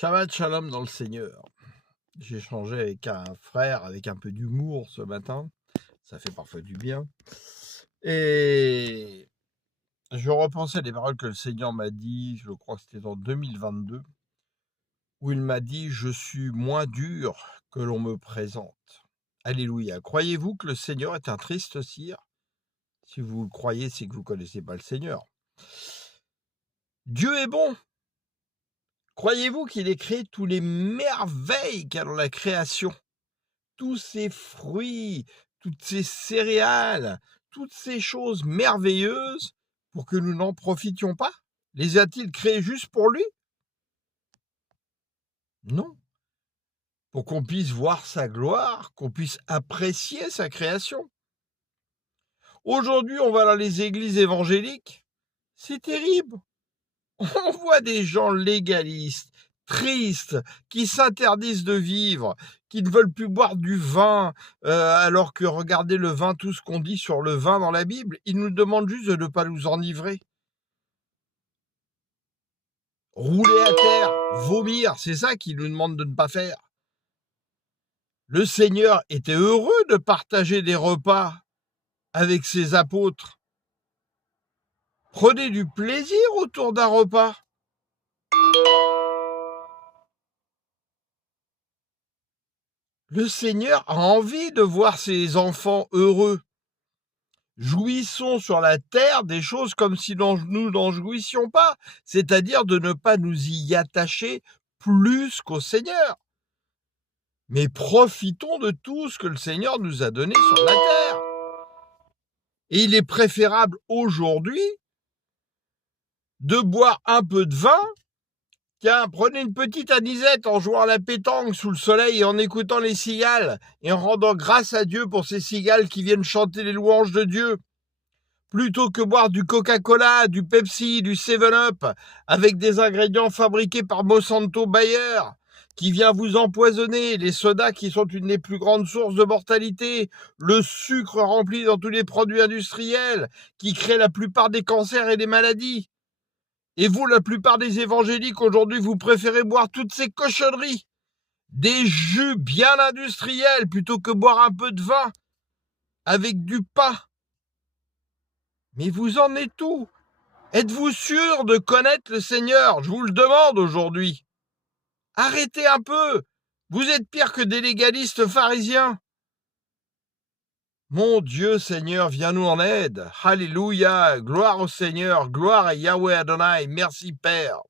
Shabbat Shalom dans le Seigneur. J'ai échangé avec un frère avec un peu d'humour ce matin. Ça fait parfois du bien. Et je repensais les paroles que le Seigneur m'a dit, je crois que c'était en 2022, où il m'a dit « Je suis moins dur que l'on me présente ». Alléluia. Croyez-vous que le Seigneur est un triste cire? Si vous le croyez, c'est que vous ne connaissez pas le Seigneur. Dieu est bon. Croyez-vous qu'il ait créé tous les merveilles qu'il y a dans la création? Tous ces fruits, toutes ces céréales, toutes ces choses merveilleuses pour que nous n'en profitions pas? Les a-t-il créés juste pour lui? Non. Pour qu'on puisse voir sa gloire, qu'on puisse apprécier sa création. Aujourd'hui, on va dans les églises évangéliques. C'est terrible. On voit des gens légalistes, tristes, qui s'interdisent de vivre, qui ne veulent plus boire du vin, alors que regardez le vin, tout ce qu'on dit sur le vin dans la Bible, ils nous demandent juste de ne pas nous enivrer. Rouler à terre, vomir, c'est ça qu'ils nous demandent de ne pas faire. Le Seigneur était heureux de partager des repas avec ses apôtres. Prenez du plaisir autour d'un repas. Le Seigneur a envie de voir ses enfants heureux. Jouissons sur la terre des choses comme si nous n'en jouissions pas, c'est-à-dire de ne pas nous y attacher plus qu'au Seigneur. Mais profitons de tout ce que le Seigneur nous a donné sur la terre. Et il est préférable aujourd'hui de boire un peu de vin. Tiens, prenez une petite anisette en jouant à la pétanque sous le soleil et en écoutant les cigales et en rendant grâce à Dieu pour ces cigales qui viennent chanter les louanges de Dieu. Plutôt que boire du Coca-Cola, du Pepsi, du 7-Up avec des ingrédients fabriqués par Monsanto Bayer qui vient vous empoisonner, les sodas qui sont une des plus grandes sources de mortalité, le sucre rempli dans tous les produits industriels qui créent la plupart des cancers et des maladies. Et vous, la plupart des évangéliques aujourd'hui, vous préférez boire toutes ces cochonneries, des jus bien industriels plutôt que boire un peu de vin avec du pain. Mais vous en êtes où? Êtes-vous sûr de connaître le Seigneur? Je vous le demande aujourd'hui. Arrêtez un peu. Vous êtes pire que des légalistes pharisiens. Mon Dieu, Seigneur, viens-nous en aide. Alléluia. Gloire au Seigneur. Gloire à Yahweh Adonai. Merci, Père.